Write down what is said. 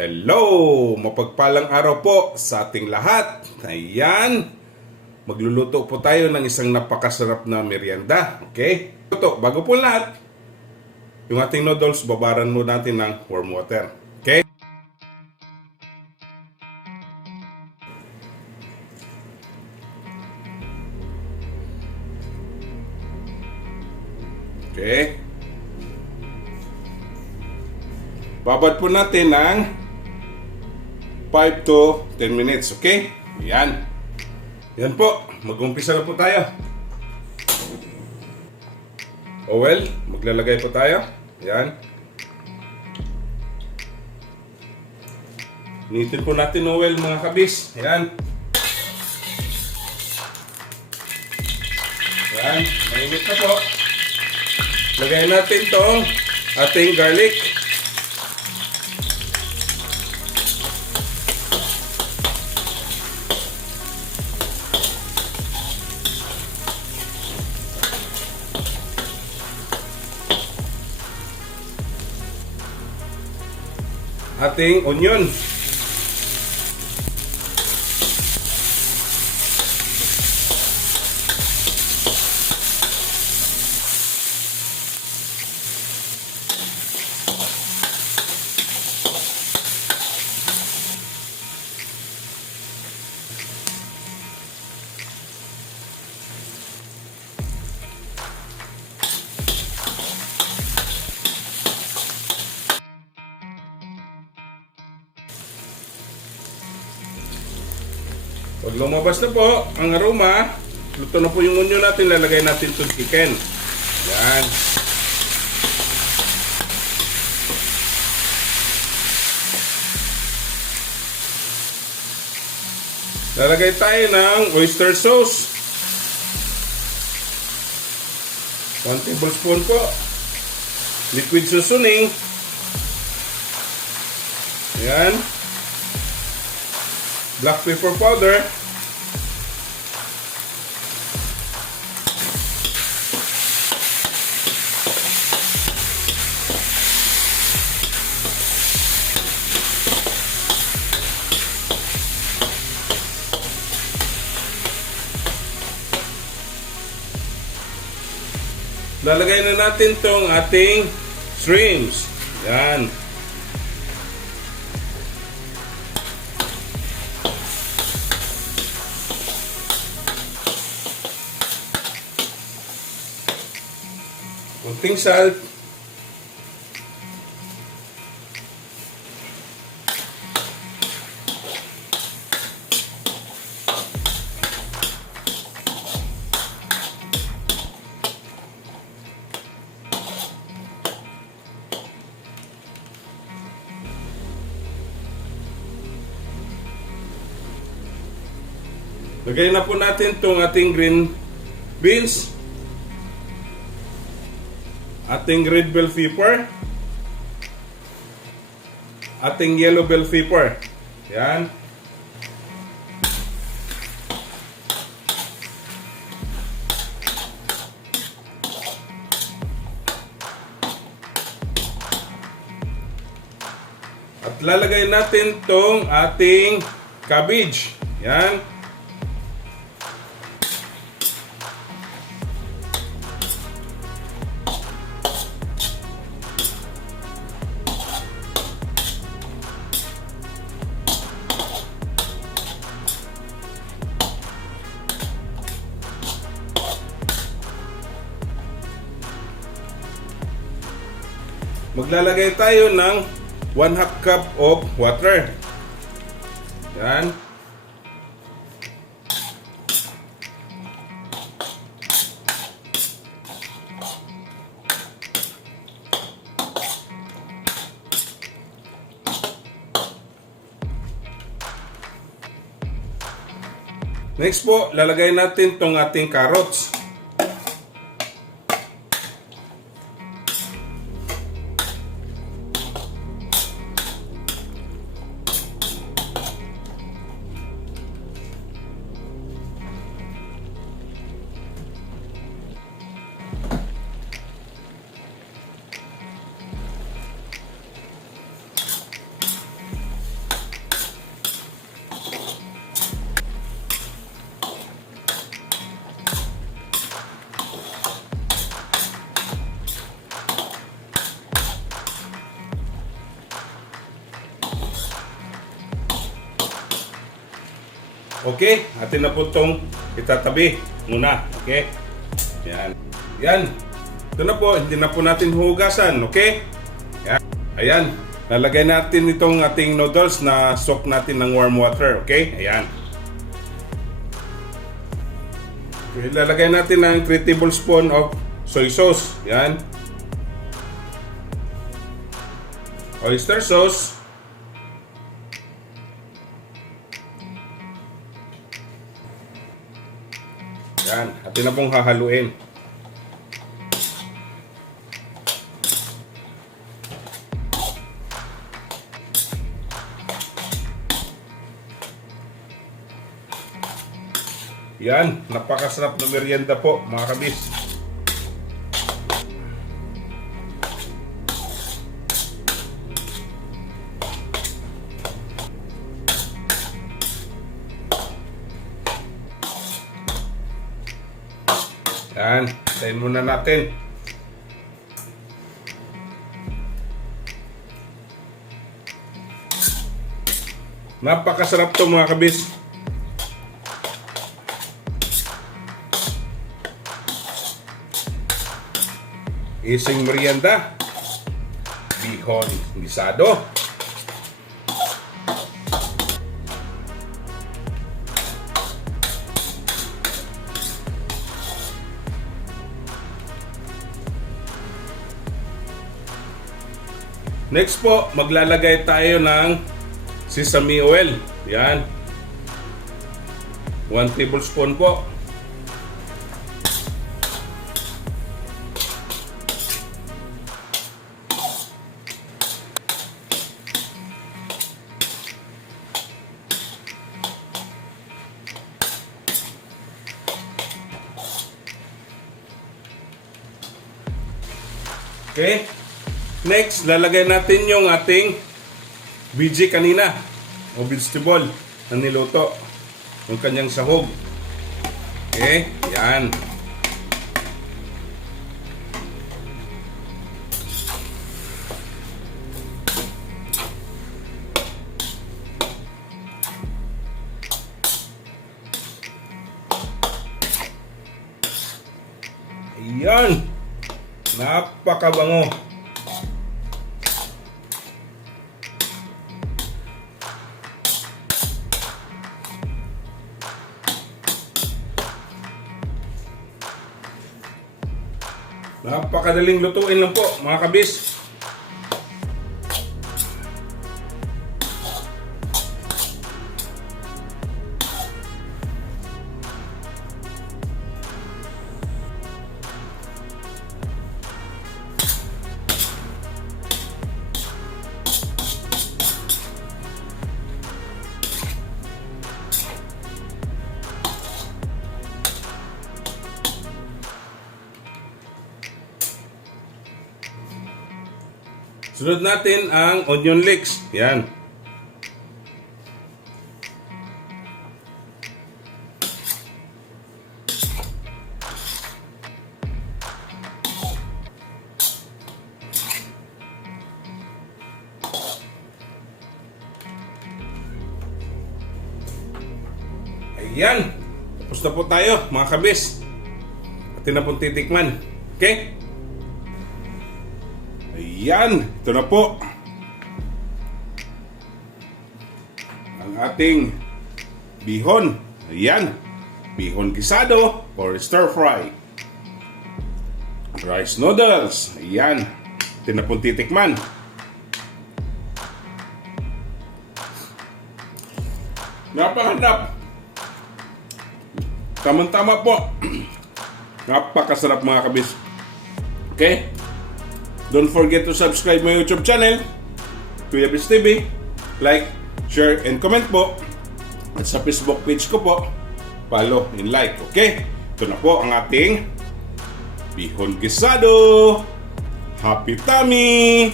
Hello! Mapagpalang araw po sa ating lahat. Ayan, magluluto po tayo ng isang napakasarap na merienda. Okay? Luto, bago po lahat, yung ating noodles, babaran mo natin ng warm water. Okay? Okay? Babad po natin ng 5 to 10 minutes, okay? Yan. Yan po, mag-umpisa na po tayo. Oil, maglalagay po tayo. Yan. Initin po natin oil mga kabis. Yan. Yan, mainit na po. Lagay natin tong ating garlic. Ating onion. Pag lumabas na po ang aroma, luto na po yung onion natin, lalagay natin itong chicken. Yan. Lalagay tayo ng oyster sauce. 1 tablespoon po. Liquid seasoning. Yan. Black pepper powder. Lalagay na natin tong ating shrimps. Yan. Kunting salt. Lagay na po natin itong ating green beans, ating red bell pepper, ating yellow bell pepper. Yan. At lalagay natin itong ating cabbage. Yan. Maglalagay tayo ng 1/2 cup of water. Yan. Next po, lalagay natin tong ating carrots. Okay, atin na po itong itatabi muna. Okay? Yan. Yan. Ito na po, hindi na po natin hugasan. Okay? Yan. Ayan. Lalagay natin itong ating noodles na soak natin ng warm water. Okay? Ayan. Okay, lalagay natin ng 3 tablespoon of soy sauce. Yan. Oyster sauce. Yan. Atin na pong hahaluin. Yan, napakasarap na merienda po mga kabis. Yan, tayin muna natin. Napakasarap to mga kabis. Ising merienda, bihon gisado. Next po, maglalagay tayo ng sesame oil. Yan. 1 tablespoon po. Okay. Next, lalagay natin yung ating veggie kanina o vegetable na niluto. Yung kanyang sahog. Okay. Yan. Ayan. Napakabango. Napakadaling lutuin lang po mga kabis. Sunod natin ang onion leeks. Yan. Ayan. Tapos na po tayo mga kabis. Atin na pong titikman. Okay? Ayan, ito na po ang ating bihon. Ayan, bihon gisado or stir fry. Rice noodles. Ayan, ito na pong titikman. Napakahirap. Tamang-tama po. Napakasarap mga kabis. Okay? Don't forget to subscribe my YouTube channel, Kuya Biz TV. Like, share, and comment po. At sa Facebook page ko po, follow and like. Okay? Ito na po ang ating bihon gisado. Happy tummy!